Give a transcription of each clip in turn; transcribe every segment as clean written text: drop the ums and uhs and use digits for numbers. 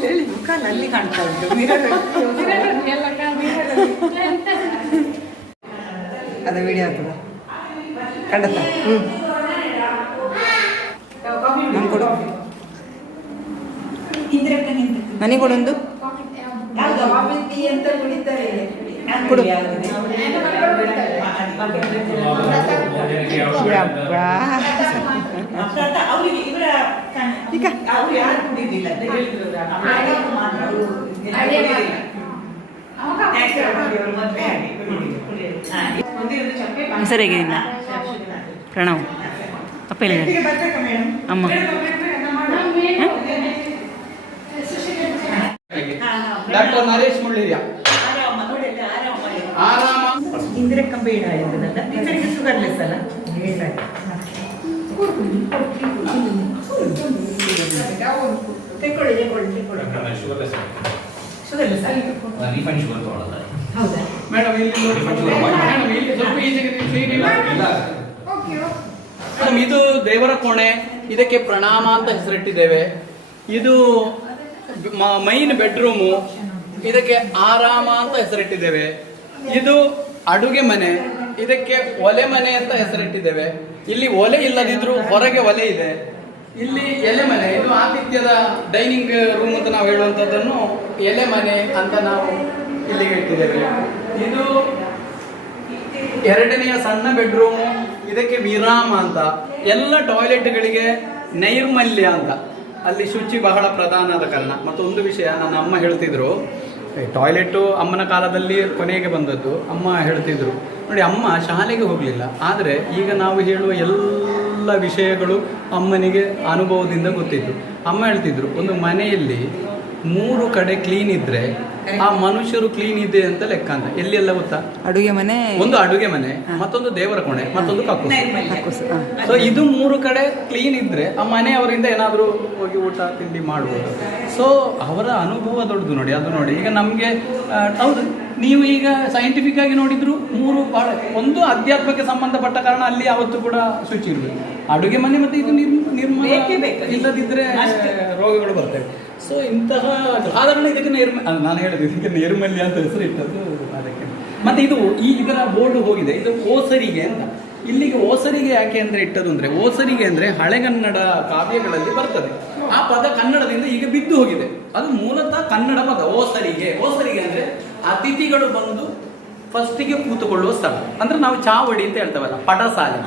ಹೇಳಿ ಮುಖ ನಲ್ಲಿ ಕಾಣ್ತಾ ಉಂಟು ಅದ ವಿಡಿಯೋ ಆಗ್ತದ ಕಂಡತ್ತ ನಾನು ಕೊಡು ನನಗೆ ಕೊಡೊಂದು ಕೊಡು ಈಗ ಸರಿಯಾಗಿ ಪ್ರಣವ್ ಅಪ್ಪ ಅಮ್ಮ ಡಾಕ್ಟರ್ ನರೇಶ್ ಮುಳ್ಳಿರಿಯಾ ಆರಾಮ ಇಂದಿರಕ್ಕ ಬೇಡ ಎಂಬುದಲ್ಲ ಟೀಚರಿಗೆ ಶುಗರ್ಲೆಸ್ ಅಲ್ಲ ಇದು ದೇವರ ಕೋಣೆ, ಇದಕ್ಕೆ ಪ್ರಣಾಮ ಅಂತ ಹೆಸರಿಟ್ಟಿದ್ದೇವೆ. ಇದು ಮೈನ್ ಬೆಡ್ರೂಮು, ಇದಕ್ಕೆ ಆರಾಮ ಅಂತ ಹೆಸರಿಟ್ಟಿದ್ದೇವೆ. ಇದು ಅಡುಗೆ ಮನೆ, ಇದಕ್ಕೆ ಒಲೆ ಮನೆ ಅಂತ ಹೆಸರಿಟ್ಟಿದ್ದೇವೆ. ಇಲ್ಲಿ ಒಲೆ ಇಲ್ಲದಿದ್ರು ಹೊರಗೆ ಒಲೆ ಇದೆ. ಇಲ್ಲಿ ಎಲೆ ಮನೆ, ಇದು ಆತಿಥ್ಯದ ಡೈನಿಂಗ್ ರೂಮ್ ಅಂತ ನಾವು ಹೇಳುವಂಥದ್ದನ್ನು ಎಲೆ ಮನೆ ಅಂತ ನಾವು ಇಲ್ಲಿಗೆ ಇಟ್ಟಿದ್ದೇವೆ. ಇದು ಎರಡನೆಯ ಸಣ್ಣ ಬೆಡ್ರೂಮು, ಇದಕ್ಕೆ ವಿರಾಮ ಅಂತ. ಎಲ್ಲ ಟಾಯ್ಲೆಟ್ಗಳಿಗೆ ನೈರ್ಮಲ್ಯ ಅಂತ, ಅಲ್ಲಿ ಶುಚಿ ಬಹಳ ಪ್ರಧಾನದ ಕಾರಣ. ಮತ್ತು ಒಂದು ವಿಷಯ ನನ್ನ ಅಮ್ಮ ಹೇಳ್ತಿದ್ರು, ಟಾಯ್ಲೆಟು ಅಮ್ಮನ ಕಾಲದಲ್ಲಿ ಕೊನೆಗೆ ಬಂದದ್ದು. ಅಮ್ಮ ಹೇಳ್ತಿದ್ರು ನೋಡಿ, ಅಮ್ಮ ಶಾಲೆಗೆ ಹೋಗಲಿಲ್ಲ, ಆದರೆ ಈಗ ನಾವು ಹೇಳುವ ಎಲ್ಲ ವಿಷಯಗಳು ಅಮ್ಮನಿಗೆ ಅನುಭವದಿಂದ ಗೊತ್ತಿತ್ತು. ಅಮ್ಮ ಹೇಳ್ತಿದ್ರು, ಒಂದು ಮನೆಯಲ್ಲಿ 3 ಕಡೆ ಕ್ಲೀನ್ ಇದ್ರೆ ಆ ಮನುಷ್ಯರು ಕ್ಲೀನ್ ಇದೆ ಅಂತ ಲೆಕ್ಕ ಅಂತ. ಎಲ್ಲಿ ಎಲ್ಲ ಗೊತ್ತಾ? ಅಡುಗೆ ಮನೆ, ಒಂದು ಅಡುಗೆ ಮನೆ, ಮತ್ತೊಂದು ದೇವರ ಕೋಣೆ, ಮತ್ತೊಂದು ಕಕ್ಕುಸು. ಸೊ ಇದು 3 ಕಡೆ ಕ್ಲೀನ್ ಇದ್ರೆ ಆ ಮನೆಯವರಿಂದ ಏನಾದರೂ ಹೋಗಿ ಊಟ ತಿಂಡಿ ಮಾಡ್ಬೋದು. ಸೊ ಅವರ ಅನುಭವ ದೊಡ್ಡದು ನೋಡಿ. ಅದು ನೋಡಿ, ಈಗ ನಮಗೆ ಹೌದು, ನೀವು ಈಗ ಸೈಂಟಿಫಿಕ್ ಆಗಿ ನೋಡಿದ್ರು 3 ಬಹಳ, ಒಂದು ಅಧ್ಯಾತ್ಮಕ್ಕೆ ಸಂಬಂಧಪಟ್ಟ ಕಾರಣ ಅಲ್ಲಿ ಯಾವತ್ತೂ ಕೂಡ ಶುಚಿ ಇರಬೇಕು. ಅಡುಗೆ ಮನೆ ಮತ್ತು ಇದು ನಿರ್ಮಲ ಇಲ್ಲದಿದ್ದರೆ ರೋಗಗಳು ಬರ್ತವೆ. ಸೊ ಇಂತಹ ಸಾಧಾರಣ ಇದಕ್ಕೆ ನಾನು ಹೇಳಿದೆ, ಇದಕ್ಕೆ ನೈರ್ಮಲ್ಯ ಅಂತ ಹೆಸರು ಇಟ್ಟದ್ದು ಅದಕ್ಕೆ. ಮತ್ತೆ ಇದು ಇದರ ಬೋರ್ಡ್ ಹೋಗಿದೆ, ಇದು ಓಸರಿಗೆ ಅಂತ. ಇಲ್ಲಿಗೆ ಓಸರಿಗೆ ಯಾಕೆ ಅಂದ್ರೆ ಇಟ್ಟದು ಅಂದ್ರೆ, ಓಸರಿಗೆ ಅಂದ್ರೆ ಹಳೆಗನ್ನಡ ಕಾವ್ಯಗಳಲ್ಲಿ ಬರ್ತದೆ. ಆ ಪದ ಕನ್ನಡದಿಂದ ಈಗ ಬಿದ್ದು ಹೋಗಿದೆ. ಅದು ಮೂಲತಃ ಕನ್ನಡ ಪದ ಓಸರಿಗೆ. ಓಸರಿಗೆ ಅಂದ್ರೆ ಅತಿಥಿಗಳು ಬಂದು ಫಸ್ಟಿಗೆ ಕೂತುಕೊಳ್ಳುವ ಸ್ಥಳ. ಅಂದ್ರೆ ನಾವು ಚಾವಡಿ ಅಂತ ಹೇಳ್ತೇವಲ್ಲ, ಪಡಸಾಲೆ,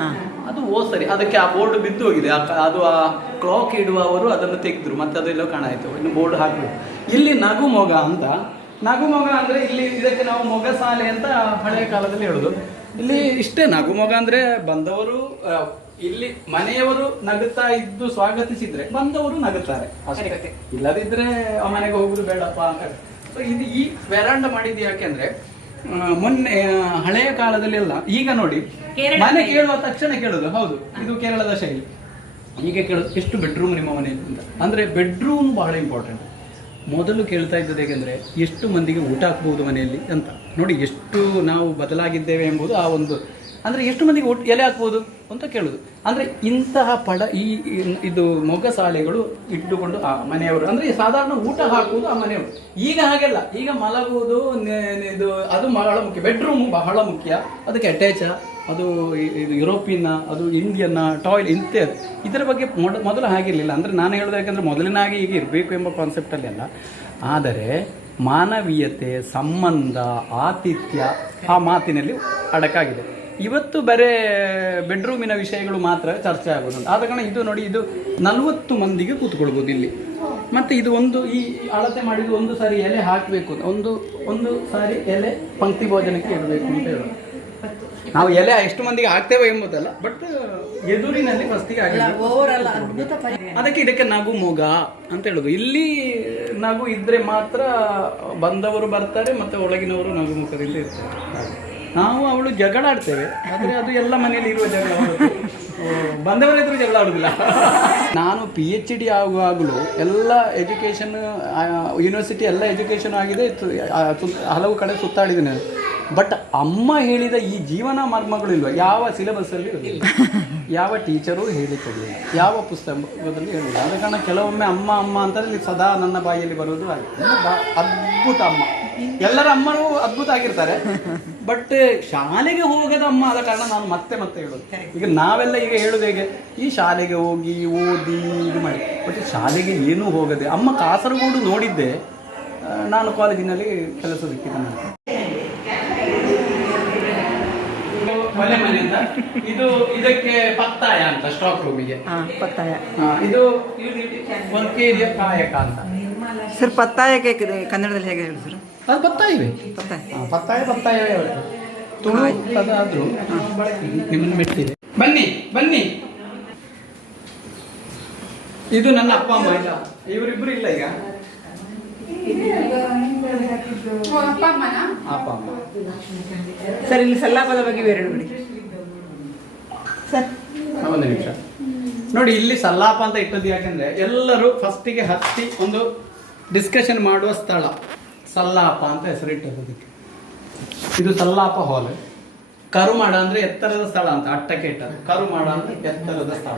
ಅದು ಓಸರಿ. ಅದಕ್ಕೆ ಆ ಬೋರ್ಡ್ ಬಿದ್ದು ಹೋಗಿದೆ. ಅದು ಆ ಕ್ಲಾಕ್ ಇಡುವವರು ಅದನ್ನು ತೆಗೆದ್ರು, ಮತ್ತೆ ಅದೆಲ್ಲ ಕಾಣಾಯ್ತು, ಇನ್ನು ಬೋರ್ಡ್ ಹಾಕಬೇಕು. ಇಲ್ಲಿ ನಗುಮೊಗ ಅಂತ. ನಗುಮೊಗ ಅಂದ್ರೆ ಇಲ್ಲಿ ಇದಕ್ಕೆ ನಾವು ಮೊಗಸಾಲೆ ಅಂತ ಹಳೆಯ ಕಾಲದಲ್ಲಿ ಹೇಳುದು. ಇಲ್ಲಿ ಇಷ್ಟೇ, ನಗುಮೊಗ ಅಂದ್ರೆ ಬಂದವರು, ಇಲ್ಲಿ ಮನೆಯವರು ನಗುತ್ತಾ ಇದ್ದು ಸ್ವಾಗತಿಸಿದ್ರೆ ಬಂದವರು ನಗುತ್ತಾರೆ ಅಷ್ಟೇ. ಇಲ್ಲದಿದ್ರೆ ಆ ಮನೆಗೆ ಹೋಗುದು ಬೇಡಪ್ಪ ಅಂತ. ಸೊ ಇದು ಈ ವೆರಾಂಡ ಮಾಡಿದ್ದು ಯಾಕೆಂದ್ರೆ, ಮೊನ್ನೆ ಹಳೆಯ ಕಾಲದಲ್ಲಿ ಎಲ್ಲ, ಈಗ ನೋಡಿ ಮನೆ ಕೇಳುವ ತಕ್ಷಣ ಕೇಳುದು, ಹೌದು ಇದು ಕೇರಳದ ಶೈಲಿ. ಈಗ ಕೇಳೋದು, ಎಷ್ಟು ಬೆಡ್ರೂಮ್ ನಿಮ್ಮ ಮನೆಯಲ್ಲಿ ಅಂತ. ಅಂದ್ರೆ ಬೆಡ್ರೂಮ್ ಬಹಳ ಇಂಪಾರ್ಟೆಂಟ್. ಮೊದಲು ಕೇಳ್ತಾ ಇದ್ದದ್ದು ಹೇಗೆಂದ್ರೆ, ಎಷ್ಟು ಮಂದಿಗೆ ಊಟ ಹಾಕ್ಬಹುದು ಮನೆಯಲ್ಲಿ ಅಂತ. ನೋಡಿ ಎಷ್ಟು ನಾವು ಬದಲಾಗಿದ್ದೇವೆ ಎಂಬುದು ಆ ಒಂದು, ಅಂದರೆ ಎಷ್ಟು ಮಂದಿಗೆ ಎಲೆ ಹಾಕ್ಬೋದು ಅಂತ ಕೇಳೋದು. ಅಂದರೆ ಇಂತಹ ಇದು ಮೊಗಸಾಲೆಗಳು ಇಟ್ಟುಕೊಂಡು ಆ ಮನೆಯವರು, ಅಂದರೆ ಸಾಧಾರಣ ಊಟ ಹಾಕುವುದು ಆ ಮನೆಯವರು. ಈಗ ಹಾಗೆಲ್ಲ, ಈಗ ಮಲಗುವುದು ಇದು ಅದು ಬಹಳ ಮುಖ್ಯ. ಬೆಡ್ರೂಮ್ ಬಹಳ ಮುಖ್ಯ, ಅದಕ್ಕೆ ಅಟ್ಯಾಚ, ಅದು ಇದು ಯುರೋಪಿಯನ್, ಅದು ಇಂಡಿಯನ್ ಟಾಯ್ಲೆಟ್ ಇದರ ಬಗ್ಗೆ ಮೊದಲು ಹಾಗಿರಲಿಲ್ಲ. ಅಂದರೆ ನಾನು ಹೇಳೋದು ಯಾಕಂದರೆ ಮೊದಲಿನ ಹಾಗೆ ಈಗ ಇರಬೇಕು ಎಂಬ ಕಾನ್ಸೆಪ್ಟಲ್ಲಿ ಅಲ್ಲ, ಆದರೆ ಮಾನವೀಯತೆ, ಸಂಬಂಧ, ಆತಿಥ್ಯ ಆ ಮಾತಿನಲ್ಲಿ ಅಡಕಾಗಿದೆ. ಇವತ್ತು ಬರೇ ಬೆಡ್ರೂಮಿನ ವಿಷಯಗಳು ಮಾತ್ರ ಚರ್ಚೆ ಆಗೋದು. ಆದ ಕಾರಣ ಇದು ನೋಡಿ, ಇದು 40 ಮಂದಿಗೆ ಕೂತ್ಕೊಳ್ಬೋದು ಇಲ್ಲಿ. ಮತ್ತೆ ಇದು ಈ ಅಳತೆ ಮಾಡಿದ್ದು ಒಂದು ಸಾರಿ ಎಲೆ ಹಾಕಬೇಕು, ಒಂದು ಸಾರಿ ಎಲೆ ಪಂಕ್ತಿ ಭೋಜನಕ್ಕೆ ಇಡಬೇಕು ಅಂತ ಹೇಳೋದು. ನಾವು ಎಲೆ ಎಷ್ಟು ಮಂದಿಗೆ ಹಾಕ್ತೇವೆ ಎಂಬುದಲ್ಲ, ಬಟ್ ಎದುರಿನಲ್ಲಿ ಫಸ್ಟಿಗೆ ಅದಕ್ಕೆ ಇದಕ್ಕೆ ನಗು ಮೊಗ ಅಂತ ಹೇಳುದು. ಇಲ್ಲಿ ನಗು ಇದ್ರೆ ಮಾತ್ರ ಬಂದವರು ಬರ್ತಾರೆ, ಮತ್ತೆ ಒಳಗಿನವರು ನಗು ಮುಖದಿಂದ ಇರ್ತಾರೆ. ನಾವು ಅವಳು ಜಗಳ ಆಡ್ತೇವೆ, ಆದರೆ ಅದು ಎಲ್ಲ ಮನೆಯಲ್ಲಿ ಇರುವ ಜಗಳ. ಬಂದವರೆದುರು ಜಗಳ ಆಡುದಿಲ್ಲ. ನಾನು PhD ಆಗುವಾಗಲೂ ಎಲ್ಲ ಎಜುಕೇಷನ್ ಯೂನಿವರ್ಸಿಟಿ ಎಲ್ಲ ಎಜುಕೇಷನ್ ಆಗಿದೆ, ಹಲವು ಕಡೆ ಸುತ್ತಾಡಿದ್ದೇನೆ. ಬಟ್ ಅಮ್ಮ ಹೇಳಿದ ಈ ಜೀವನ ಮರ್ಮಗಳಿಲ್ವ, ಯಾವ ಸಿಲೆಬಸ್ಸಲ್ಲಿ ಇರಲಿಲ್ಲ, ಯಾವ ಟೀಚರು ಹೇಳಿಕೊಡಲಿಲ್ಲ, ಯಾವ ಪುಸ್ತಕದಲ್ಲಿ ಹೇಳಿಲ್ಲ. ಆದ ಕಾರಣ ಕೆಲವೊಮ್ಮೆ ಅಮ್ಮ ಅಂತಂದ್ರೆ ಸದಾ ನನ್ನ ಬಾಯಿಯಲ್ಲಿ ಬರೋದು ಅದ್ಭುತ ಅಮ್ಮ. ಎಲ್ಲರ ಅಮ್ಮನೂ ಅದ್ಭುತ ಆಗಿರ್ತಾರೆ, ಬಟ್ ಶಾಲೆಗೆ ಹೋಗದ ಅಮ್ಮ ಆದ ಕಾರಣ ನಾನು ಮತ್ತೆ ಹೇಳೋದು. ಈಗ ನಾವೆಲ್ಲ ಈಗ ಹೇಳೋದು ಹೇಗೆ, ಈ ಶಾಲೆಗೆ ಹೋಗಿ ಓದಿ ಇದು ಮಾಡಿ, ಬಟ್ ಶಾಲೆಗೆ ಏನೂ ಹೋಗದೆ ಅಮ್ಮ ಕಾಸರಗೋಡು ನೋಡಿದ್ದೆ. ನಾನು ಕಾಲೇಜಿನಲ್ಲಿ ಕೆಲಸ ಸಿಕ್ಕಿದ್ದೆ. ಮನೆಯಿಂದ ಇದಕ್ಕೆ ಪತ್ತಾಯ ಅಂತ, ಸ್ಟಾಕ್ ರೂಮಿಗೆ ಪತ್ತಾಯ. ಇದು 1 kg ಕಾಯಕ ಅಂತ. ಸರ್ ಪತ್ತಾಯಕ್ಕೆ ಕನ್ನಡದಲ್ಲಿ ಹೇಗೆ ಹೇಳಿ ಸರ್? ಅದು ಪತ್ತಾಯವೇ, ಪತ್ತಾಯವೇ ತುಳು ಅದಾದ್ರೂ ನಿಮ್ಮನ್ನು ಮೆಟ್ಟಿದೆ. ಬನ್ನಿ. ಇದು ನನ್ನ ಅಪ್ಪ ಅಮ್ಮ ಇಲ್ಲ, ಇವರಿಬ್ರು ಇಲ್ಲ ಈಗ. ಅಪ್ಪ ಅಮ್ಮ ಸರ್ ಇಲ್ಲಿ ಸಲ್ಲಾಪದ ಬಗ್ಗೆ ಬೇರೆ ನೋಡಿ ಸರ್. ಒಂದು ನಿಮಿಷ ನೋಡಿ, ಇಲ್ಲಿ ಸಲ್ಲಾಪ ಅಂತ ಇಟ್ಟದ್ದು ಯಾಕಂದ್ರೆ ಎಲ್ಲರೂ ಫಸ್ಟಿಗೆ ಹತ್ತಿ ಒಂದು ಡಿಸ್ಕಷನ್ ಮಾಡುವ ಸ್ಥಳ. ಸಲ್ಲಾಪ ಅಂತ ಹೆಸರಿಟ್ಟದಕ್ಕೆ. ಇದು ಸಲ್ಲಾಪ ಹಾಲ್. ಕರುಮಾಡ ಅಂದ್ರೆ ಎತ್ತರದ ಸ್ಥಳ ಅಂತ, ಅಟ್ಟಕ್ಕೆ ಇಟ್ಟದ್ದು. ಕರುಮಾಡ ಅಂದ್ರೆ ಎತ್ತರದ ಸ್ಥಳ.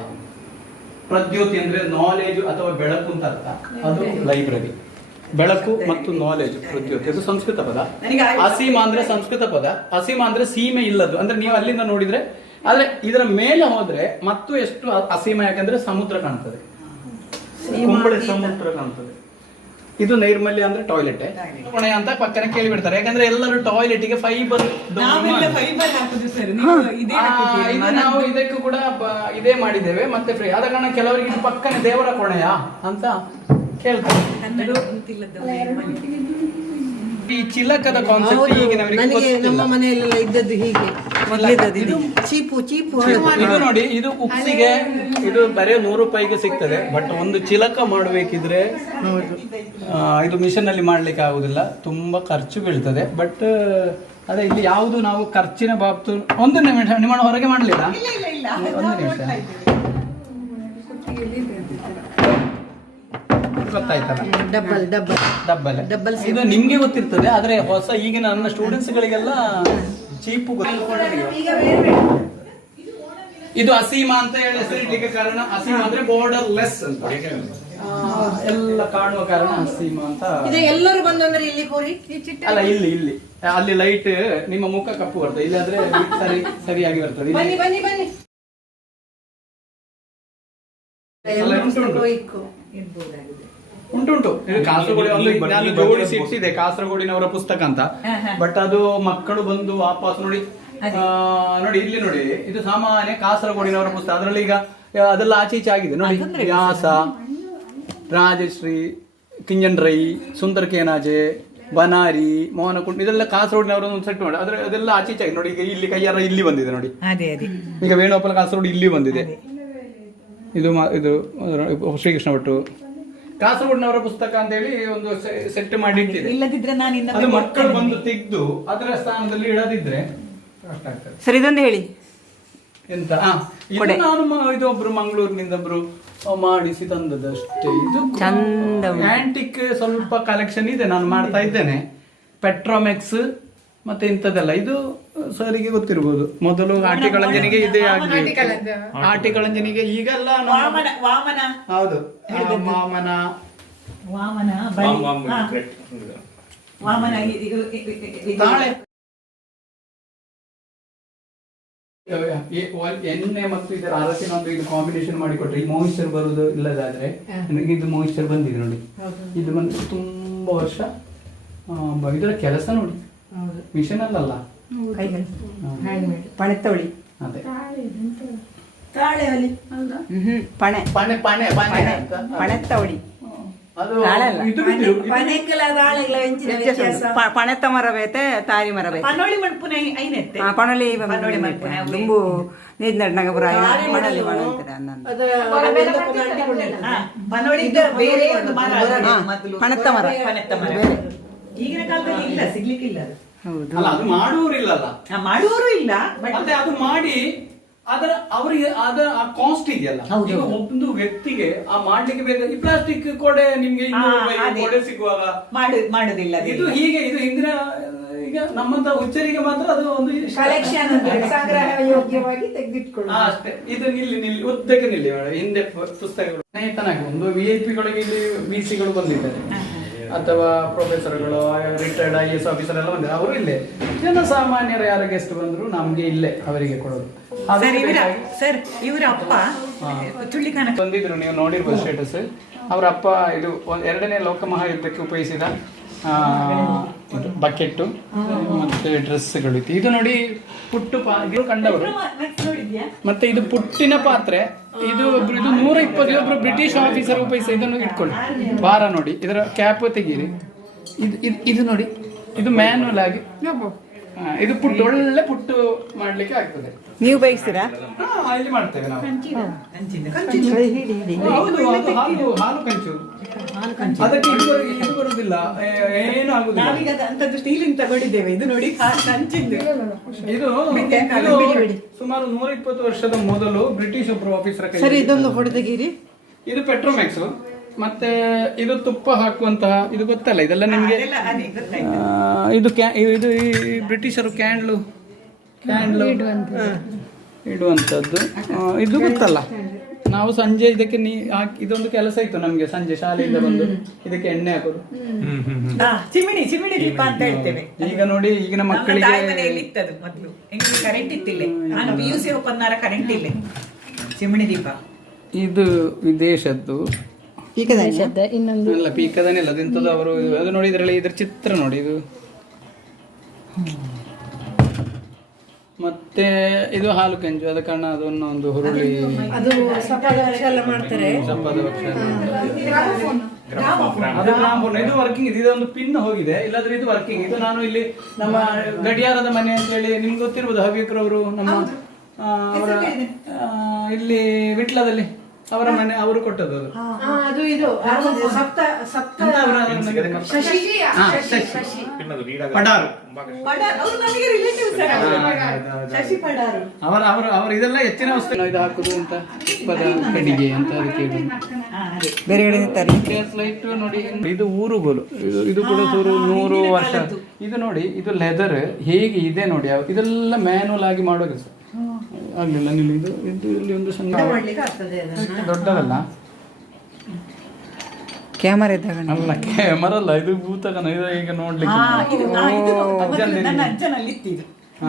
ಪ್ರದ್ಯೋತಿ ಅಂದ್ರೆ ನಾಲೆಜ್ ಅಥವಾ ಬೆಳಕು ಅಂತ ಅರ್ಥ. ಅದು ಲೈಬ್ರರಿ. ಬೆಳಕು ಮತ್ತು ನಾಲೆಜ್, ಪ್ರದ್ಯೋತಿ ಅದು ಸಂಸ್ಕೃತ ಪದ. ಅಸೀಮ ಅಂದ್ರೆ ಸಂಸ್ಕೃತ ಪದ. ಅಸೀಮ ಅಂದ್ರೆ ಸೀಮೆ ಇಲ್ಲದು, ಅಂದ್ರೆ ನೀವು ಅಲ್ಲಿಂದ ನೋಡಿದ್ರೆ. ಆದ್ರೆ ಇದರ ಮೇಲೆ ಹೋದ್ರೆ ಮತ್ತು ಎಷ್ಟು ಅಸೀಮ, ಯಾಕಂದ್ರೆ ಸಮುದ್ರ ಕಾಣ್ತದೆ, ಕುಂಬಳೆ ಸಮುದ್ರ ಕಾಣ್ತದೆ. ಇದು ನೈರ್ಮಲ್ಯ ಅಂದ್ರೆ ಟಾಯ್ಲೆಟ್ ಕೊನೆ ಅಂತ ಪಕ್ಕನೆ ಕೇಳಿಬಿಡ್ತಾರೆ, ಯಾಕಂದ್ರೆ ಎಲ್ಲರೂ ಟಾಯ್ಲೆಟ್ಗೆ ಫೈಬರ್ ನಾವು ಇದಕ್ಕೂ ಕೂಡ ಇದೇ ಮಾಡಿದ್ದೇವೆ ಮತ್ತೆ ಫ್ರೀ. ಆದ ಕಾರಣ ಕೆಲವರಿಗೆ ಇದು ಪಕ್ಕನೆ ದೇವರ ಕೊಣೆಯ ಅಂತ ಕೇಳ್ತಾರೆ. ಈ ಚಿಲಕದ ಕಾನ್ಸೆಪ್ಟ್ ಈಗಿನವರಿಗೆ ನಮ್ಮ ಮನೆಯಲ್ಲೆಲ್ಲ ಇದ್ದದ್ದು ಹೀಗೆ ಇದು ಚೀಪು. ಇದು ನೋಡಿ, ಇದು ಉಪ್ಸಿಗೆ ಇದು ಬರೀ 100 ರೂಪಾಯಿಗೆ ಸಿಗ್ತದೆ. ಬಟ್ ಒಂದು ಚಿಲಕ ಮಾಡಬೇಕಿದ್ರೆ ಇದು ಮಿಷನ್ ಅಲ್ಲಿ ಮಾಡ್ಲಿಕ್ಕೆ ಆಗುದಿಲ್ಲ, ತುಂಬಾ ಖರ್ಚು ಬೀಳ್ತದೆ. ಬಟ್ ಅದೇ ಇಲ್ಲಿ ಯಾವುದು ನಾವು ಖರ್ಚಿನ ಬಾಬ್ತು. ಒಂದು ನಿಮಿಷ, ನಿಮ್ಮ ಹೊರಗೆ ಮಾಡಲಿಲ್ಲ, ಒಂದು ನಿಮಿಷ ಗೊತ್ತಾಯ್ತಲ್ಲ. ಡಬ್ಬಲ್ ಇದು ನಿಮ್ಗೆ ಗೊತ್ತಿರ್ತದೆ, ಆದ್ರೆ ಹೊಸ ಈಗಿನ ನನ್ನ ಸ್ಟೂಡೆಂಟ್ಸ್ ಗಳಿಗೆಲ್ಲ ಚೀಪು ಇದು ಅಸೀಮ ಅಂತ ಹೇಳಿ ಹೆಸರಿಡ್ಲಿಕ್ಕೆ ಕಾರಣ, ಅಸೀಮ ಅಂದ್ರೆ ಬಾರ್ಡರ್ ಲೆಸ್ ಅಂತ ಎಲ್ಲ ಕಾಣುವ ಕಾರಣ ಅಸೀಮ ಅಂತ. ಎಲ್ಲರೂ ಬಂದ್ರೆ ಇಲ್ಲಿ ಕೋರಿ ಅಲ್ಲ, ಇಲ್ಲಿ ಅಲ್ಲಿ ಲೈಟ್ ನಿಮ್ಮ ಮುಖ ಕಪ್ಪು ಬರ್ತದೆ, ಇಲ್ಲಿ ಆದ್ರೆ ಸರಿಯಾಗಿ ಬರ್ತದೆ. ಉಂಟು ಕಾಸರಗೋಡು ನಾನು ಜೋಡಿಸಿ ಇಟ್ಟಿದೆ, ಕಾಸರಗೋಡಿನವರ ಪುಸ್ತಕ ಅಂತ. ಬಟ್ ಅದು ಮಕ್ಕಳು ಬಂದು ವಾಪಸ್ ನೋಡಿ ಇಲ್ಲಿ ನೋಡಿ, ಇದು ಸಾಮಾನ್ಯ ಕಾಸರಗೋಡಿನವರ ಪುಸ್ತಕ. ಅದರಲ್ಲಿ ಈಗ ಅದೆಲ್ಲ ಆಚೀಚೆ ಆಗಿದೆ ನೋಡಿ. ವ್ಯಾಸ, ರಾಜಶ್ರೀ, ಕಿಂಜನ್ ರೈ, ಸುಂದರ್ ಕೇನಾಜೆ, ಬನಾರಿ, ಮೋಹನಕುಂಡ್, ಇದೆಲ್ಲ ಕಾಸರಗೋಡಿನವರು ಒಂದು ಸೆಟ್ ಮಾಡಿ ಅದ್ರ ಅದೆಲ್ಲ ಆಚೀಚೆ ಆಗಿದೆ ನೋಡಿ. ಈಗ ಇಲ್ಲಿ ಕೈಯಾರ ಇಲ್ಲಿ ಬಂದಿದೆ ನೋಡಿ, ಈಗ ವೇಣುಗೋಪಾಲ ಕಾಸರಗೋಡು ಇಲ್ಲಿ ಬಂದಿದೆ. ಇದು ಶ್ರೀಕೃಷ್ಣ ಭಟ್ಟು ಕಾಸರಗೋಡಿನವರ ಪುಸ್ತಕ ಅಂತ ಹೇಳಿ ಒಂದು ಸೆಟ್ ಮಾಡಿ ಇಟ್ಟಿದೆ. ಇಲ್ಲದಿದ್ರೆ ಅದು ಮಕ್ಕಳು ಬಂದು ತೆಗೆದು ಅದರ ಸ್ಥಾನದಲ್ಲಿ ಇಡದಿದ್ರೆ ಕಷ್ಟ ಆಗ್ತದೆ. ಸರಿ, ಇದೊಂದು ಹೇಳಿ ಎಂತ. ನಾನು ಇದೊಬ್ರು ಮಂಗಳೂರಿನಿಂದ ಒಬ್ರು ಮಾಡಿಸಿ ತಂದದಷ್ಟೇ. ಇದು ಚಂದ ಆಂಟಿಕ್ ಸ್ವಲ್ಪ ಕಲೆಕ್ಷನ್ ಇದೆ, ನಾನು ಮಾಡ್ತಾ ಇದ್ದೇನೆ. ಪೆಟ್ರೋಮೆಕ್ಸ್ ಮತ್ತೆ ಇಂಥದ್ದೆಲ್ಲ ಇದು ಸರಿಗೆ ಗೊತ್ತಿರ್ಬೋದು. ಮೊದಲು ಆಟಿಕಳಂಜನಿಗೆ ಇದೇ ಆಗಿದೆ, ಆಟಿಕಳಂಜನಿಗೆ. ಈಗೆಲ್ಲ ಹೌದು, ತಾಳೆ ಎಣ್ಣೆ ಮತ್ತು ಇದರ ಅರಸಿನ ಒಂದು ಇದು ಕಾಂಬಿನೇಷನ್ ಮಾಡಿಕೊಟ್ರೆ ಈ ಮಾಯಿಶ್ಚರ್ ಬರುದು ಇಲ್ಲದಾದ್ರೆ, ಇದು ಮಾಯಿಶ್ಚರ್ ಬಂದಿದೆ ನೋಡಿ. ಇದು ಬಂದು ತುಂಬಾ ವರ್ಷ ಇದರ ಕೆಲಸ ನೋಡಿ, ಮಿಷನ್ ಅಲ್ಲಲ್ಲ, ಪಣೆತ್ತವಳಿ. ಅದೇ ಪಣೆತ್ತವಳಿ. ಅದು ತಾಳಲ್ಲ. ಇದು ಬಿಟ್ಟು ಪಣೆತ್ತ ಮರ ಬೇತೆ ತಾರಿ ಮರ ಬೇತೆ ಪನೋಳಿ ಮಣ್ಪುನ ಐನೆತ್ತೆ ಪಣೊಲಿ ಪನೋಳಿ ಮಣ್ಪುನ ದುಂಬು ನೀರ್ನಡ್ನಗಪುರ ಪಣೊಲಿ ಮಾಡಂತಾರೆ ಅನ್ನಂದು ಪನೋಳಿ ಬೇರೆ ಒಂದು ಮರ ಮೊದಲು ಪಣೆತ್ತ ಮರ. ಪಣೆತ್ತ ಮರ ಈಗಿನ ಕಾಲದಲ್ಲಿ ಇಲ್ಲ, ಸಿಗ್ಲಿಕ್ಕಿಲ್ಲ ಅದು. ಹೌದು. ಅಲ್ಲ ಅದು ಮಾಡುವವರಿಲ್ಲಲ್ಲ, ಮಾಡುವವರು ಇಲ್ಲ. ಬಟ್ ಮತ್ತೆ ಅದು ಮಾಡಿ ಅದರ ಅವರಿಗೆ ಅದರ ಆ ಕಾಸ್ಟ್ ಇದೆಯಲ್ಲ. ಹೌದು. ಈಗ ಒಂದು ವ್ಯಕ್ತಿಗೆ ಆ ಮಾಡ್ಲಿಕ್ಕೆ ಬೇಕಾದ ಈ ಪ್ಲಾಸ್ಟಿಕ್ ಕೊಡೆ ನಿಮ್ಗೆ 200 ರೂಪಾಯಿ ಅದೇ. ಕೊಡೆ ಸಿಗುವಾಗ ಮಾಡುದಿಲ್ಲ ಅದು. ಇದು ಹೀಗೆ ಇದು ಹಿಂದಿನ ಈಗ ನಮ್ಮಂತ ಹುಚ್ಚರಿಗೆ ಮಾತ್ರ ಅದು ಒಂದು ಕಲೆಕ್ಷನ್ ಸಂಗ್ರಹ ಯೋಗ್ಯವಾಗಿ ತೆಗೆದಿಟ್ಕೊಳ್ಳಿ. ಅಷ್ಟೇ. ಇದು ನಿಲ್ಲಿ ಉದ್ದಕ್ಕೆ ನಿಲ್ಲಿ ಮೇಡಮ್. ಹಿಂದೆ ಪುಸ್ತಕಗಳು ಸ್ನೇಹಿತನಾಗಿ ಒಂದು VIP-ಗಳಿಗೆ ಇಲ್ಲಿ VC-ಗಳು ಬಂದಿದ್ದಾರೆ, ಅಥವಾ ಪ್ರೊಫೆಸರ್ಗಳು, ರಿಟೈರ್ಡ್ IAS ಆಫೀಸರ್ ಎಲ್ಲ ಬಂದಿದ್ದಾರೆ. ಅವರು ಇಲ್ಲೇ ಜನಸಾಮಾನ್ಯರು ಯಾರು ಗೆಸ್ಟ್ ಬಂದ್ರು ನಮ್ಗೆ ಇಲ್ಲೇ ಅವರಿಗೆ ಕೊಡೋದು. ಸರ್ ಇವರ ಅಪ್ಪ ಚುಳ್ಳಿಕಾನ ಬಂದಿದ್ರು, ನೀವು ನೋಡಿರ್ಬೋದು ಸ್ಟೇಟಸ್. ಅವರ ಅಪ್ಪ ಇದು ಎರಡನೇ ಲೋಕಮಹಾಯುದ್ಧಕ್ಕೆ ಉಪಯೋಗಿಸಿದ ಬಕೆಟ್ಟು ಮತ್ತೆ ಡ್ರೆಸ್ಗಳು ಇತ್ತು. ಇದು ನೋಡಿ ಪುಟ್ಟು ಕಂಡವರು. ಮತ್ತೆ ಇದು ಪುಟ್ಟಿನ ಪಾತ್ರೆ. ಇದು 120 ಒಬ್ರು ಬ್ರಿಟಿಷ್ ಆಫೀಸರ್ ಉಪಯೋಗಿಸಿ. ಇದನ್ನು ಇಟ್ಕೊಳ್ಳಿ, ಭಾರ ನೋಡಿ, ಇದರ ಕ್ಯಾಪ್ ತೆಗೀರಿ. ಇದು ನೋಡಿ, ಇದು ಮ್ಯಾನ್ಯಲ್ ಆಗಿ ಇದು ಪುಟ್ಟು, ಒಳ್ಳೆ ಪುಟ್ಟು ಮಾಡ್ಲಿಕ್ಕೆ ಆಗ್ತದೆ. ನೀವು ಬಯಸ್ತೀರಾ? ಇಲ್ಲಿ ಮಾಡ್ತೇವೆ ನಾವು. ಹಿಡಿ. ಹೌದು, ಅದು ಹಾಲು ಕಂಚು. ಅದಕ್ಕೆ ಇದು ಬರುದಿಲ್ಲ, ಏನು ಆಗುದಿಲ್ಲ. ನಾವೀಗ ಅಂತದ್ದು ಸ್ಟೀಲಿಂದ ತಗೊಂಡಿದ್ದೇವೆ. ಇದು ನೋಡಿ ಕಂಚಿಂದು. ಇದು ಸುಮಾರು 120 ವರ್ಷದ ಮೊದಲು ಬ್ರಿಟಿಷ್ ಒಬ್ಬರು ಆಫೀಸರ್ ಕೈ. ಸರಿ, ಇದೊಂದು ಫೋಟೋ ತೆಗೀರಿ. ಇದು ಪೆಟ್ರೋಮ್ಯಾಕ್ಸ್. ಮತ್ತೆ ಇದು ತುಪ್ಪ ಹಾಕುವಂತಹ, ಇದು ಗೊತ್ತಲ್ಲ ಇದೆಲ್ಲ ನಿಮ್ಗೆ. ಇದು ಇದು ಈ ಬ್ರಿಟಿಷರು ಕ್ಯಾಂಡ್ಲು ಇಡುವಂತದ್ದು. ಇದು ಗೊತ್ತಲ್ಲ. ನಾವು ಸಂಜೆ ಇದಕ್ಕೆ ಇದೊಂದು ಕೆಲಸ ಇತ್ತು ನಮ್ಗೆ. ಸಂಜೆ ಶಾಲೆಯಿಂದ ಬಂದು ಇದಕ್ಕೆ ಎಣ್ಣೆ ಹಾಕೋದು. ಚಿಮಿಣಿ ದೀಪ ಅಂತ ಹೇಳ್ತೇವೆ. ಈಗ ನೋಡಿ, ಈಗಿನ ಮಕ್ಕಳಿಗೆ ಇತ್ತದು ಮೊದಲು. ಕರೆಂಟ್ ಇತ್ತಿಲ್ಲ. ನಾನು PUC ಒಪ್ಪಂದಾರ ಕರೆಂಟ್ ಇಲ್ಲ. ಚಿಮಿಣಿ ದೀಪ ಇದು ವಿದೇಶದ್ದು. ಇನ್ನೊಂದು ಅಲ್ಲ, ಪೀಕದಾನೆ ಅಲ್ಲ, ಅದೆಂತದ್ದು ಅವರು. ಅದು ನೋಡಿ, ಇದರಲ್ಲಿ ಇದ್ರ ಚಿತ್ರ ನೋಡಿ ಇದು. ಮತ್ತೆ ಇದು ಹಾಲು ಕಂಚು. ಅದ ಕಾರಣ ಅದನ್ನು ಒಂದು ಹುರುಳಿ ಅದು ಸಪಾದ ವರ್ಷ ಎಲ್ಲ ಮಾಡ್ತಾರೆ. ಸಪ್ಪದ ವೃಕ್ಷ. ಅದು ಗ್ರಾಮಫೋನ್. ಇದು ವರ್ಕಿಂಗ್ ಇದೆ. ಇದೊಂದು ಪಿನ್ ಹೋಗಿದೆ, ಇಲ್ಲಾದ್ರೆ ಇದು ವರ್ಕಿಂಗ್. ಇದು ನಾನು ಇಲ್ಲಿ ನಮ್ಮ ಗಡಿಯಾರದ ಮನೆ ಅಂತ ಹೇಳಿ ನಿಮ್ಗೆ ಗೊತ್ತಿರ್ಬೋದು. ಹವ್ಯಕರವರು ನಮ್ಮ ಅವರ ಇಲ್ಲಿ ವಿಟ್ಲದಲ್ಲಿ ಅವರ ಮನೆ, ಅವರು ಕೊಟ್ಟದ್ದು ಅದು. ಅದು ಇದು ಸಪ್ತ ಎಂತ ಅವರ ಪಡಾರು. ಅವರು ನಮಗೆ ರಿಲೇಟಿವ್ಸ್ ಶಶಿ ಪಡಾರು. ಅವರ ಇದೆಲ್ಲ ಹೆಚ್ಚಿನ ವಸ್ತು ಇದು ಹಾಕುದು ಅಂತ ಪದ ಕಡಿಗೆ ಅಂತ ಅದಕ್ಕೆ ಬೇರೆ ಕಡೆ ನಿಂತಾರೆ. ಲೈಟ್ ನೋಡಿ. ಇದು ಊರುಗೋಲು. ಇದು ಕೂಡ 100 ವರ್ಷ. ಇದು ನೋಡಿ, ಇದು ಲೆದರ್ ಹೇಗೆ ಇದೆ ನೋಡಿ. ಇದೆಲ್ಲ ಮ್ಯಾನುವಲ್ ಆಗಿ ಮಾಡೋ ಕೆಲಸ. ಆಗ್ಲಿಲ್ಲ ನಿಲ್ಲಿ. ಇದು ಇಲ್ಲಿ ಒಂದು ಸಣ್ಣ ದೊಡ್ಡದಲ್ಲ, ಕ್ಯಾಮರಾ ಇದ್ದಾಗ ಅಲ್ಲ ಕ್ಯಾಮರಾ ಅಲ್ಲ, ಇದು ಭೂತಗನ. ಇದು ಈಗ ನೋಡ್ಲಿಕ್ಕೆ ನನ್ನ ಅಜ್ಜನಲ್ಲಿ ಇತ್ತಿದ್ದು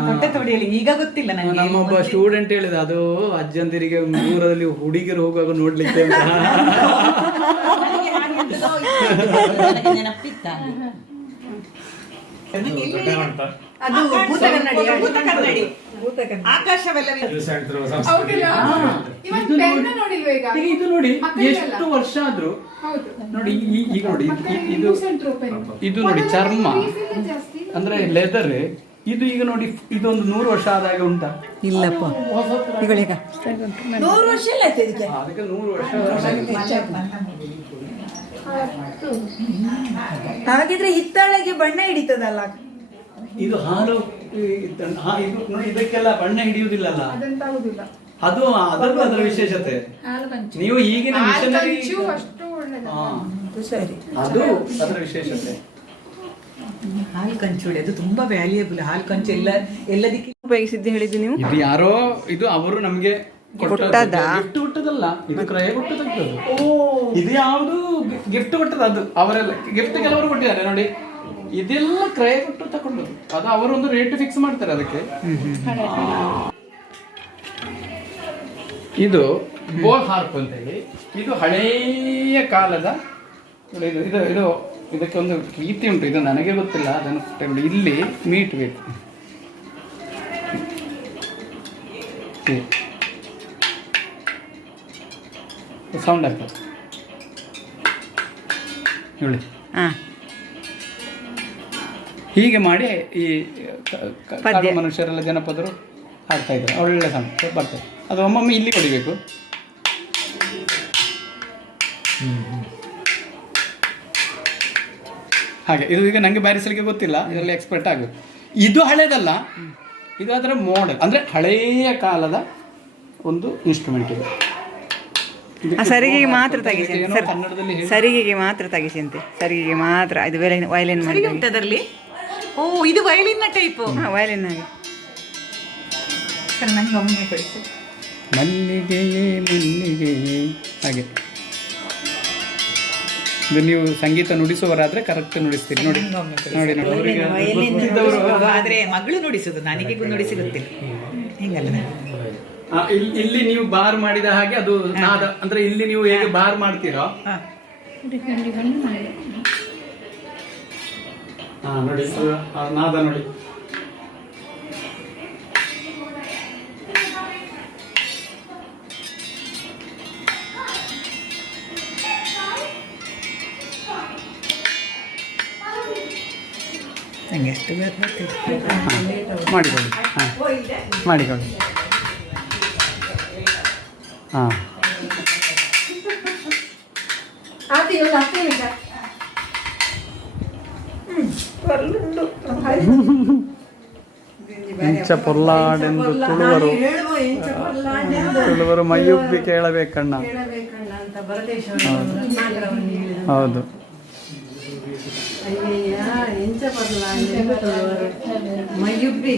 ಹೊಟ್ಟೆ ತೊಡಿಯಲ್ಲಿ. ಈಗ ಗೊತ್ತಿಲ್ಲ ನನಗೆ. ನಮ್ಮೊಬ್ಬ ಸ್ಟೂಡೆಂಟ್ ಹೇಳಿದ, ಅದು ಅಜ್ಜಂದಿರಿಗೆ ಊರಲ್ಲಿ ಹುಡುಗಿರು ಹೋಗುವಾಗ ನೋಡ್ಲಿಕ್ಕೆ ಅಂತ. ನೆನಪಿತ್ತ ಅದು ಭೂತ ಕನ್ನಡಿ. ಆಕಾಶವೆಲ್ಲ ಇದು ನೋಡಿ ಎಷ್ಟು ವರ್ಷ ಆದ್ರೂ ನೋಡಿ. ಈಗ ನೋಡಿ, ಇದು ನೋಡಿ ಚರ್ಮ ಅಂದ್ರೆ ಲೆದರ್. ಇದು ಈಗ ನೋಡಿ, ಇದೊಂದು 100 ವರ್ಷ ಆದಾಗ ಉಂಟಾ? ಇಲ್ಲಪ್ಪ, ಈಗ 100 ವರ್ಷ ಇಲ್ಲ ಆಯ್ತು ಇದಕ್ಕೆ. ಅದಕ್ಕೆ 100 ವರ್ಷ. ಹಾಗಿದ್ರೆ ಹಿತ್ತಾಳೆಗೆ ಬಣ್ಣ ಹಿಡಿತದಲ್ಲ. ಇದು ಹಾಲು ಇದು ನೋಡಿ, ಇದಕ್ಕೆಲ್ಲ ಬಣ್ಣ ಹಿಡಿಯುವುದಿಲ್ಲಲ್ಲ. ಅದು ಅದರ ವಿಶೇಷತೆ. ನೀವು ಈಗಿನ ಮಿಷನರಿ ಅದು ಅದರ ವಿಶೇಷತೆ. ಹಾಲು ಕಂಚುಳಿ ಅದು ತುಂಬಾ ವ್ಯಾಲ್ಯೂಯಬಲ್. ಹಾಲು ಕಂಚು ಎಲ್ಲದಕ್ಕೆ ಉಪಯೋಗಿಸಿದ್ದು ಹೇಳಿದ್ದು ನೀವು. ಇದು ಯಾರೋ, ಇದು ಅವರು ನಮ್ಗೆ ಕೊಟ್ಟದ್ದಾ? ಗಿಫ್ಟ್ ಕೊಟ್ಟದಲ್ಲ, ಇದು ಕ್ರಯ ಕೊಟ್ಟು ತೆಗ್ದದ್ದು. ಇದು ಯಾವುದು ಗಿಫ್ಟ್ ಕೊಟ್ಟದ್ದು? ಅದು ಅವರೆಲ್ಲ ಗಿಫ್ಟ್ ಕೆಲವರು ಕೊಟ್ಟಿದ್ದಾರೆ ನೋಡಿ. ಇದೆಲ್ಲ ಕ್ರಯ ಕೊಟ್ಟು ತಗೊಂಡದ್ದು. ಅದು ಅವರೊಂದು ರೇಟ್ ಫಿಕ್ಸ್ ಮಾಡ್ತಾರೆ ಅದಕ್ಕೆ. ಇದು ಬೋಲ್ ಹಾರ್ಪ್ ಅಂತ ಹೇಳಿ. ಇದು ಹಳೆಯ ಕಾಲದ ಇದು ಇದಕ್ಕೆ ಒಂದು ರೀತಿ ಉಂಟು. ಇದು ನನಗೆ ಗೊತ್ತಿಲ್ಲ, ಅದನ್ನು ಇಲ್ಲಿ ಮೀಟ್ ಬೇಕು. ಸೌಂಡ್ ಆಗ್ತದೆ. ನೋಡಿ ಹಾಂ ಹೀಗೆ ಮಾಡಿ ಈ ಪದ್ಯ. ಕಾಡು ಮನುಷ್ಯರೆಲ್ಲ ಜನಪದರು ಹಾಡ್ತಾ ಇದ್ದಾರೆ, ಒಳ್ಳೆ ಸಾಂಗ್ ಬರ್ತದೆ. ಅದು ಒಮ್ಮೊಮ್ಮೆ ಇಲ್ಲಿ ಹೊಡಿಬೇಕು. ಹಾಗೆ ಇದು ಈಗ ನನಗೆ ಬಾರಿಸಲಿಕ್ಕೆ ಗೊತ್ತಿಲ್ಲ, ಇದರಲ್ಲಿ ಎಕ್ಸ್ಪರ್ಟ್ ಆಗಬೇಕು. ಇದು ಹಳೇದಲ್ಲ, ಇದು ಅದರ ಮಾಡೆಲ್, ಅಂದರೆ ಹಳೆಯ ಕಾಲದ ಒಂದು ಇನ್ಸ್ಟ್ರೂಮೆಂಟ್ ಇದು. ಸರಿಗೆಗೆ ಮಾತ್ರ ತೆಗಿಸಿ ಏನೋ ಕನ್ನಡದಲ್ಲಿ ಹೇಳಿ. ಸರಿಗೆಗೆ ಮಾತ್ರ ತೆಗಿಸಿ ಅಂತೆ, ಸರಿಗೆಗೆ ಮಾತ್ರ. ಇದು ವಯಲಿನ್ ಮಾಡಿ ಸರಿಗೆ ಉಂಟು ಅದರಲ್ಲಿ. ಓ ಇದು ವಯಲಿನ್ನ ಟೈಪು. ಹಾಂ ವಯಲಿನ್ ಆಗಿ. ಸರ್ ನಂಗೆ ಒಮ್ಮೆ ಕೊಡಿಸಿ. ಮಲ್ಲಿಗೆಯೇ ಮಲ್ಲಿಗೆಯೇ ಹಾಗೆ. ಇದು ನೀವು ಸಂಗೀತ ನುಡಿಸುವರಾದ್ರೆ ಕರೆಕ್ಟ್ ನುಡಿಸ್ತೀರಿ. ನೋಡಿ ನೋಡಿ ನೋಡಿ ಅವರಿಗೆ ಗೊತ್ತಿದ್ದವರು. ಆದ್ರೆ ಮಗಳು ನುಡಿಸುದು, ನನಗೆ ನುಡಿಸಿ ಗೊತ್ತಿಲ್ಲ. ಹಿಂಗಲ್ಲ ಇಲ್ಲಿ ನೀವು ಬಾರ್ ಮಾಡಿದ ಹಾಗೆ ಅದು ನಾದ, ಅಂದ್ರೆ ಇಲ್ಲಿ ನೀವು ಹೇಗೆ ಬಾರ್ ಮಾಡ್ತೀರೋ ನೋಡಿ ನಾದ ನೋಡಿ. ನಂಗೆ ಎಷ್ಟು ಬೇಕು ಮಾಡಿಕೊಳ್ಳಿ. ಹಾಂ ಮಾಡಿಕೊಳ್ಳಿ. ಹಾಂ ಇಂಚ ಪೊಲ್ಲಾಡೆಂದು ತುಳುವರು ಮೈಯುಬ್ಬಿ ಕೇಳಬೇಕಣ್ಣ. ಹೌದು ಮೈಯುಬ್ಬಿ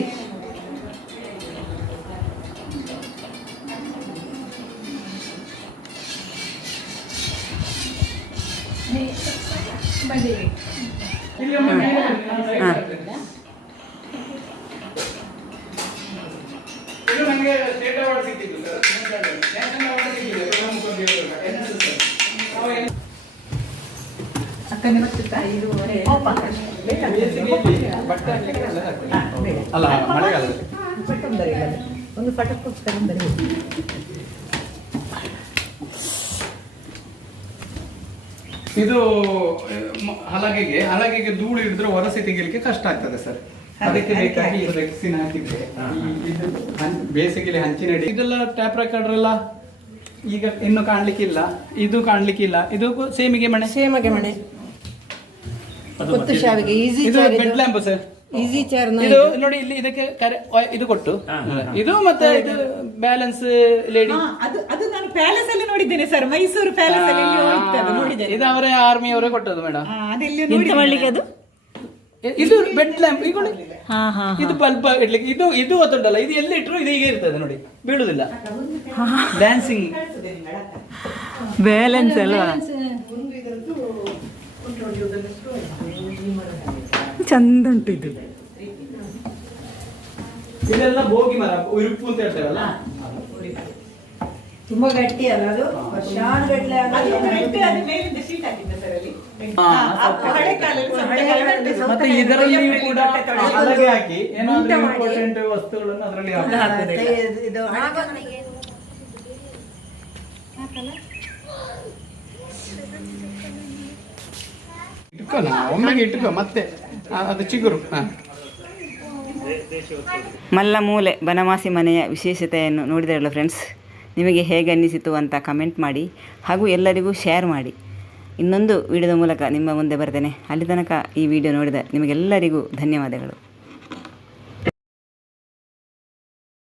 ಇದು ನನಗೆ ಸ್ಟೇಟ್ ಅವಾರ್ಡ್ ಸಿಕ್ಕಿತ್ತು ಸರ್, ನ್ಯಾಷನಲ್ ಅವಾರ್ಡ್ ಸಿಕ್ಕಿದೆ ಪ್ರಣವ್ ಮುಖರ್ಜಿ ಅವರಿಗೆ. ಅಕ್ಕನಿಗೆ ಗೊತ್ತಿತ್ತಾ? ಬಟ್ಟೆ ಅಲ್ಲ ಮಳೆಗಾಲದಲ್ಲಿ ಒಂದು ಪಟಕ್ಕೆ ತಗೊಂಡ್ಬರಿ. ಇದು ಹಲಗೆಗೆ ಧೂಳು ಹಿಡಿದ್ರೆ ಹೊರಸಿ ತೆಗಿಲಿಕ್ಕೆ ಕಷ್ಟ ಆಗ್ತದೆ ಸರ್. ಅದಕ್ಕೆ ಬೇಕಾಗಿ ರೆಕ್ಸಿನ್ ಹಾಕಿದ್ರೆ ಇದು ಬೇಸಿಗೆಯಲ್ಲಿ ಹಂಚಿನಡಿ. ಇದೆಲ್ಲ ಟ್ಯಾಪ್ ರೆಕಾರ್ಡರ್ ಎಲ್ಲ ಈಗ ಇನ್ನು ಕಾಣ್ಲಿಕ್ಕಿಲ್ಲ, ಇದು ಕಾಣ್ಲಿಕ್ಕಿಲ್ಲ. ಇದು ಸೇಮಿಗೆ ಮಣೆ, ಸೇಮಗೆ ಮಣೆ, ಕೊತ್ತು ಶಾವಿಗೆ, ಈಸಿ ಇದು bed lamp sir. Easy chair. ಇದು ನೋಡಿ ಇಲ್ಲಿ ಇದಕ್ಕೆ ಇದು ಕೊಟ್ಟು ಇದು ಮತ್ತೆ ಇದು ಬ್ಯಾಲೆನ್ಸ್ ಲೇಡಿ. ಅದು ನಾನು ಪ್ಯಾಲೇಸ್ ಅಲ್ಲಿ ನೋಡಿದ್ದೇನೆ ಸರ್, ಮೈಸೂರು ಪ್ಯಾಲೇಸ್ ಅಲ್ಲಿ ನೋಡಿದ್ದೇನೆ. ಇದು ಅವರೇ ಆರ್ಮಿ ಅವರೇ ಕೊಟ್ಟದ್ದು ಮೇಡಮ್. ಎಂತ ಮಾಡ್ಲಿಕ್ಕೆ ಅದು? ಇದು ಬೆಡ್ ಲ್ಯಾಂಪ್ ಈಗ ನೋಡಿ, ಇದು ಬಲ್ಬ್ ಇಡ್ಲಿಕ್ಕೆ. ಇದು ಗೊತ್ತುಂಟಲ್ಲ, ಇದು ಎಲ್ಲಿ ಇಟ್ರು ಇದು ಹೀಗೆ ಇರ್ತದೆ ನೋಡಿ, ಬೀಳುದಿಲ್ಲ. ಡ್ಯಾನ್ಸಿಂಗ್ ಬ್ಯಾಲೆನ್ಸ್ ಅಲ್ವಾ? ಚಂದ ಉಂಟು ಇದು. ಇದೆಲ್ಲ ಬೋಗಿ ಮರ, ಉರುಪು ಅಂತ ಹೇಳ್ತಾರಲ್ಲ, ತುಂಬಾ ಗಟ್ಟಿ ಅಲ್ಲ ಅದು, ವರ್ಷಾನುಗಟ್ಲೆ ಮತ್ತೆ ಇದರಲ್ಲಿ ಕೂಡ ಹಲಗೆ ಹಾಕಿ ಏನಾದ್ರೂ ಇಂಪಾರ್ಟೆಂಟ್ ವಸ್ತುಗಳನ್ನು ಅದರಲ್ಲಿ ಇದು ಇಟ್ಕೋ, ಒಮ್ಮೆಗೆ ಇಟ್ಕೋ, ಮತ್ತೆ ಅದು ಚಿಗುರು. ಮಲ್ಲಮೂಲೆ ಬನವಾಸಿ ಮನೆಯ ವಿಶೇಷತೆಯನ್ನು ನೋಡಿದ್ರಲ್ಲ ಫ್ರೆಂಡ್ಸ್. ನಿಮಗೆ ಹೇಗೆ ಅನ್ನಿಸಿತು ಅಂತ ಕಮೆಂಟ್ ಮಾಡಿ, ಹಾಗೂ ಎಲ್ಲರಿಗೂ ಶೇರ್ ಮಾಡಿ. ಇನ್ನೊಂದು ವಿಡಿಯೋದ ಮೂಲಕ ನಿಮ್ಮ ಮುಂದೆ ಬರ್ತೇನೆ. ಅಲ್ಲಿ ತನಕ ಈ ವಿಡಿಯೋ ನೋಡಿದ ನಿಮಗೆಲ್ಲರಿಗೂ ಧನ್ಯವಾದಗಳು.